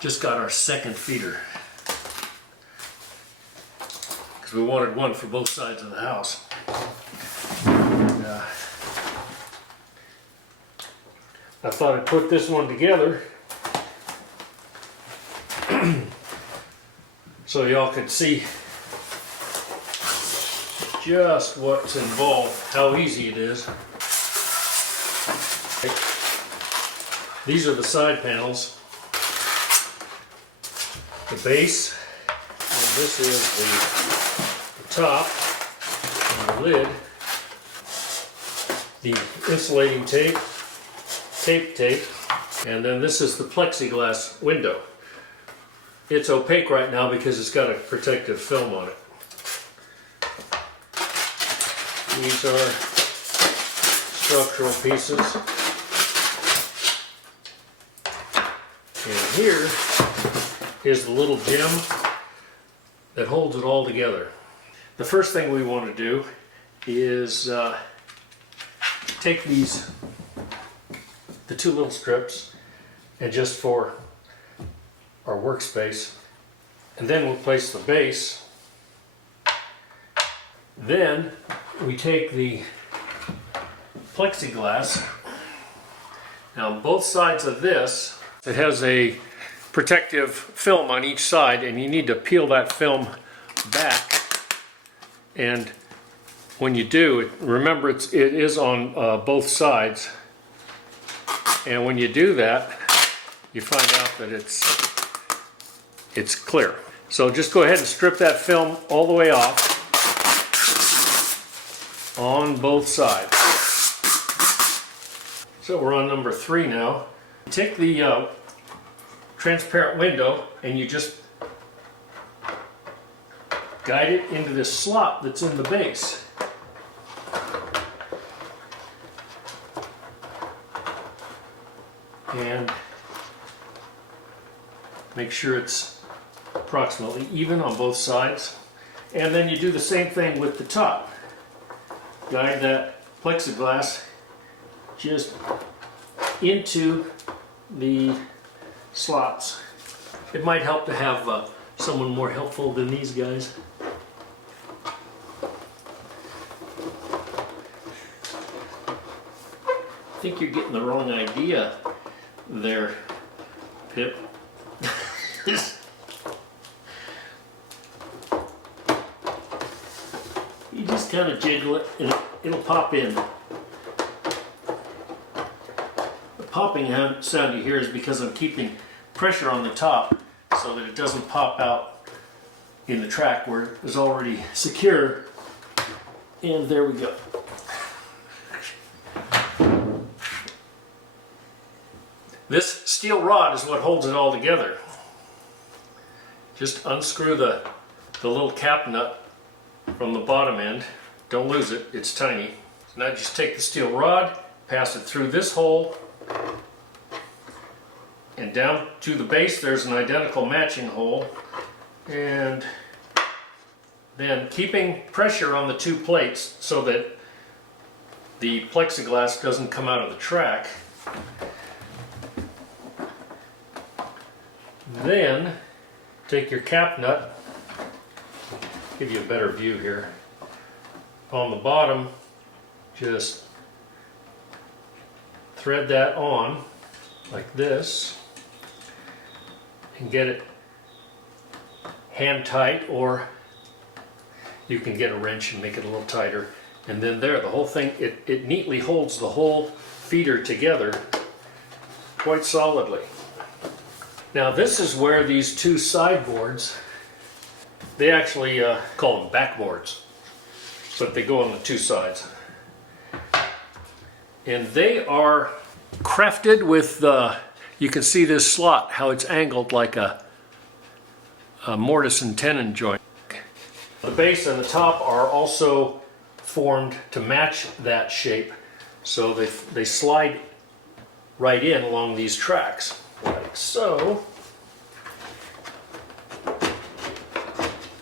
Just got our second feeder, because we wanted one for both sides of the house. And, I thought I'd put this one together so y'all could see just what's involved, how easy it is. These are the side panels, the base, and this is the top, and the lid, the insulating tape, and then this is the plexiglass window. It's opaque right now because it's got a protective film on it. These are structural pieces. And here is the little gem that holds it all together. The first thing we want to do is take these, the two little strips, and just for our workspace, and then we'll place the base. Then we take the plexiglass. Now on both sides of this, it has a protective film on each side, and you need to peel that film back. And when you do, remember it is on both sides. And when you do that, you find out that it's clear. So just go ahead and strip that film all the way off on both sides. So we're on number 3 now. Take the transparent window and you just guide it into this slot that's in the base. And make sure it's approximately even on both sides. And then you do the same thing with the top. Guide that plexiglass just into the slots. It might help to have someone more helpful than these guys. I think you're getting the wrong idea there, Pip. You just kind of jiggle it and it'll pop in. The popping sound you hear is because I'm keeping pressure on the top so that it doesn't pop out in the track where it is already secure. And there we go. This steel rod is what holds it all together. Just unscrew the little cap nut from the bottom end. Don't lose it, it's tiny. So now just take the steel rod, pass it through this hole, and down to the base there's an identical matching hole. And then keeping pressure on the two plates so that the plexiglass doesn't come out of the track. Then take your cap nut, give you a better view here. On the bottom, just thread that on like this and get it hand tight, or you can get a wrench and make it a little tighter. And then there, the whole thing, it neatly holds the whole feeder together quite solidly. Now this is where these two sideboards, they actually call them backboards, but they go on the two sides. And they are crafted with you can see this slot, how it's angled like a mortise and tenon joint. The base and the top are also formed to match that shape, so they slide right in along these tracks. Like so,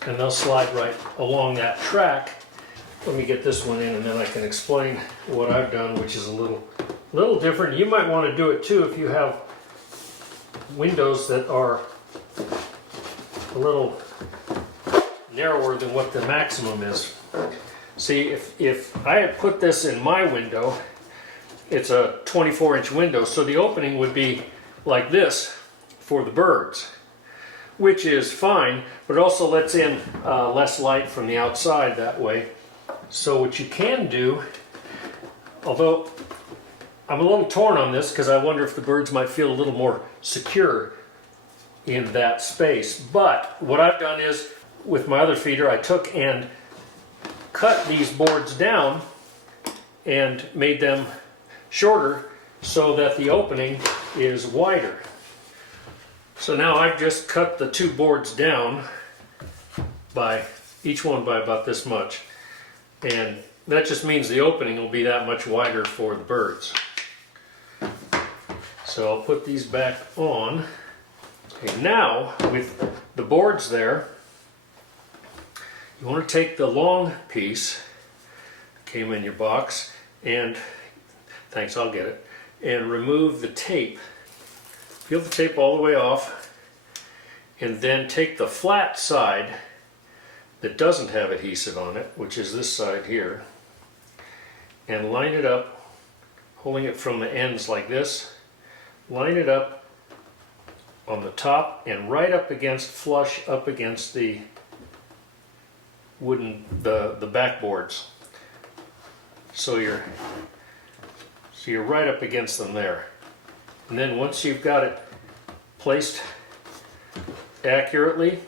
and they'll slide right along that track. Let me get this one in and then I can explain what I've done, which is a little different. You might want to do it too if you have windows that are a little narrower than what the maximum is. See, if I had put this in my window, it's a 24-inch window, so the opening would be like this for the birds, which is fine, but also lets in less light from the outside that way. So what you can do, although I'm a little torn on this because I wonder if the birds might feel a little more secure in that space, but what I've done is, with my other feeder, I took and cut these boards down and made them shorter so that the opening is wider. So now I've just cut the two boards down by each one by about this much, and that just means the opening will be that much wider for the birds. So I'll put these back on. Okay, now with the boards there, you want to take the long piece, came in your box, and thanks, I'll get it, and remove the tape. Peel the tape all the way off, and then take the flat side that doesn't have adhesive on it, which is this side here, and line it up, holding it from the ends like this. Line it up on the top and right up against, flush up against the wooden, the backboards. So you're right up against them there. And then once you've got it placed accurately,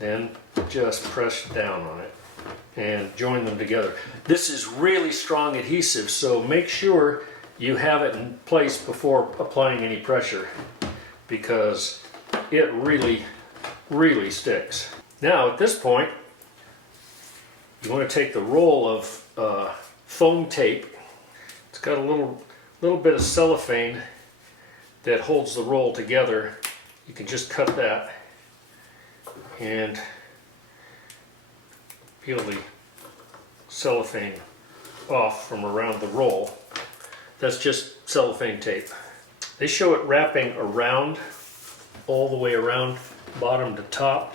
then just press down on it and join them together. This is really strong adhesive, so make sure you have it in place before applying any pressure, because it really sticks. Now at this point, you want to take the roll of foam tape. It's got a little bit of cellophane that holds the roll together. You can just cut that and peel the cellophane off from around the roll. That's just cellophane tape. They show it wrapping around, all the way around, bottom to top.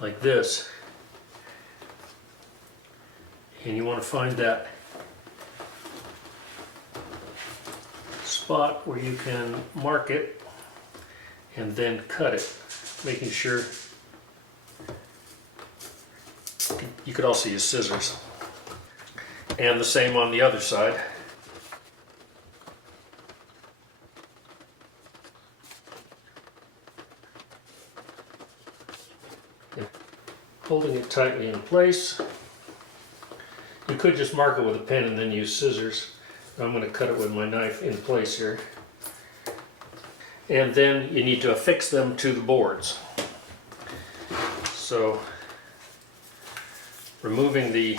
Like this. And you want to find that spot where you can mark it and then cut it, making sure. You could also use scissors. And the same on the other side. Holding it tightly in place. You could just mark it with a pen and then use scissors. I'm going to cut it with my knife in place here. And then you need to affix them to the boards. So, removing the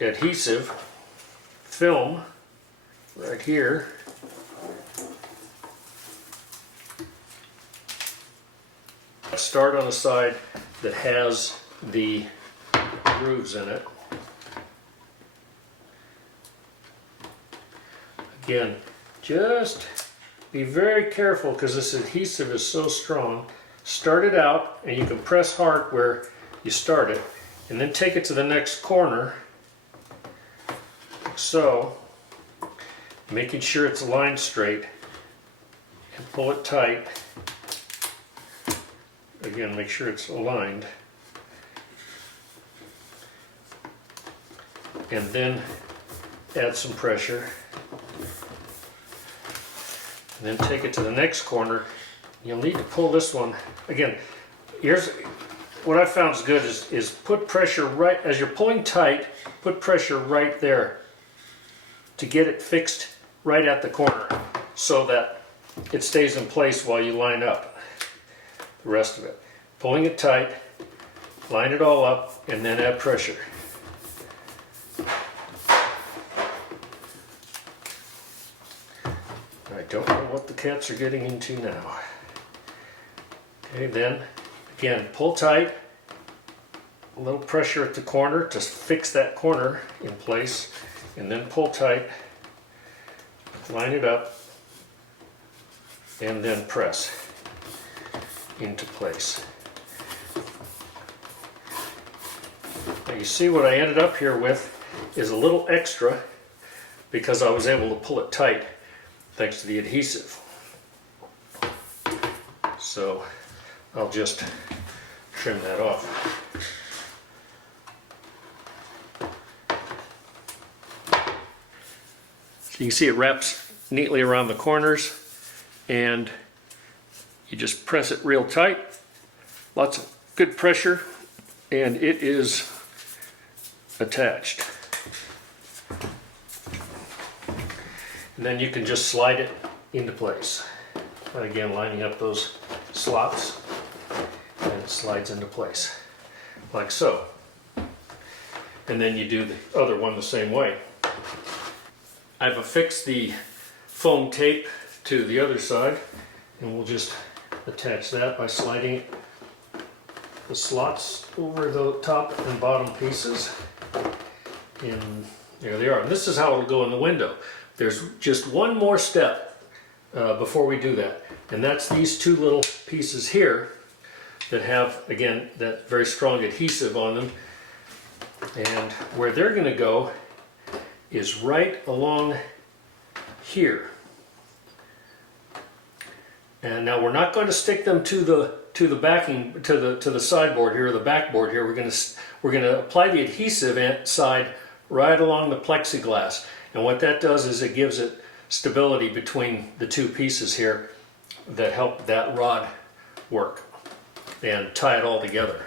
adhesive film right here. Start on the side that has the grooves in it. Again, just be very careful because this adhesive is so strong. Start it out and you can press hard where you start it, and then take it to the next corner, so, making sure it's aligned straight, and pull it tight. Again, make sure it's aligned, and then add some pressure, and then take it to the next corner. You'll need to pull this one. Again, here's what I found is good is put pressure right, as you're pulling tight, put pressure right there to get it fixed right at the corner so that it stays in place while you line up the rest of it. Pulling it tight, line it all up, and then add pressure. I don't know what the cats are getting into now. Okay, then again, pull tight, a little pressure at the corner to fix that corner in place, and then pull tight, line it up, and then press into place. Now you see what I ended up here with is a little extra because I was able to pull it tight thanks to the adhesive. So I'll just trim that off. So you can see it wraps neatly around the corners, and you just press it real tight, lots of good pressure, and it is attached. And then you can just slide it into place. And again, lining up those slots, and it slides into place, like so. And then you do the other one the same way. I've affixed the foam tape to the other side, and we'll just attach that by sliding the slots over the top and bottom pieces. And there they are. And this is how it'll go in the window. There's just one more step before we do that, and that's these two little pieces here that have, again, that very strong adhesive on them. And where they're going to go is right along here. And now we're not going to stick them to the backing, to the sideboard here, or the backboard here. We're going to apply the adhesive side right along the plexiglass. And what that does is it gives it stability between the two pieces here that help that rod work and tie it all together.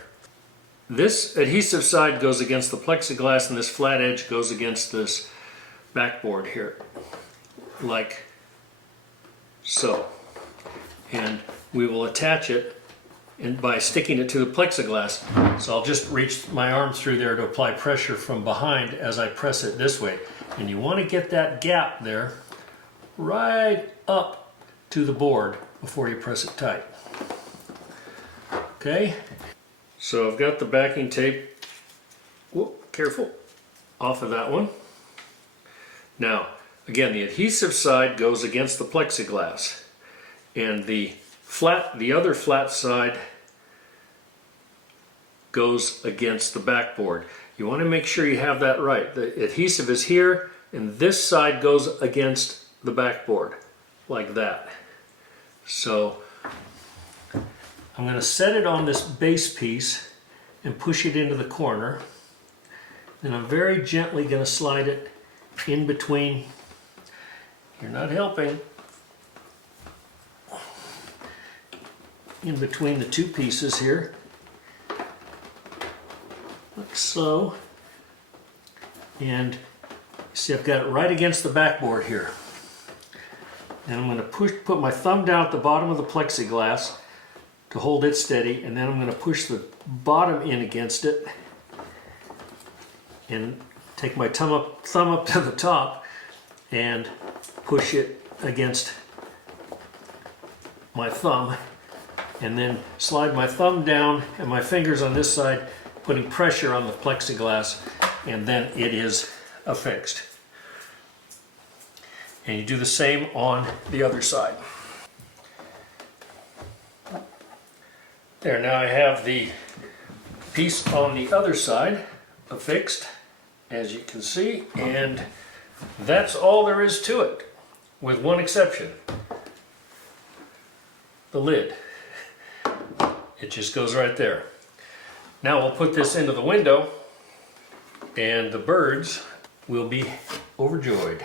This adhesive side goes against the plexiglass, and this flat edge goes against this backboard here, like so. And we will attach it by sticking it to the plexiglass. So I'll just reach my arm through there to apply pressure from behind as I press it this way. And you want to get that gap there right up to the board before you press it tight. Okay, so I've got the backing tape, whoop, careful, off of that one. Now, again, the adhesive side goes against the plexiglass, and the other flat side goes against the backboard. You want to make sure you have that right. The adhesive is here, and this side goes against the backboard, like that. So I'm going to set it on this base piece and push it into the corner. Then I'm very gently going to slide it in between. You're not helping. In between the two pieces here, like so. And see, I've got it right against the backboard here. And I'm going to put my thumb down at the bottom of the plexiglass to hold it steady, and then I'm going to push the bottom in against it and take my thumb up to the top and push it against my thumb, and then slide my thumb down and my fingers on this side, putting pressure on the plexiglass, and then it is affixed. And you do the same on the other side. There, now I have the piece on the other side affixed, as you can see, and that's all there is to it, with one exception: the lid. It just goes right there. Now we'll put this into the window, and the birds will be overjoyed.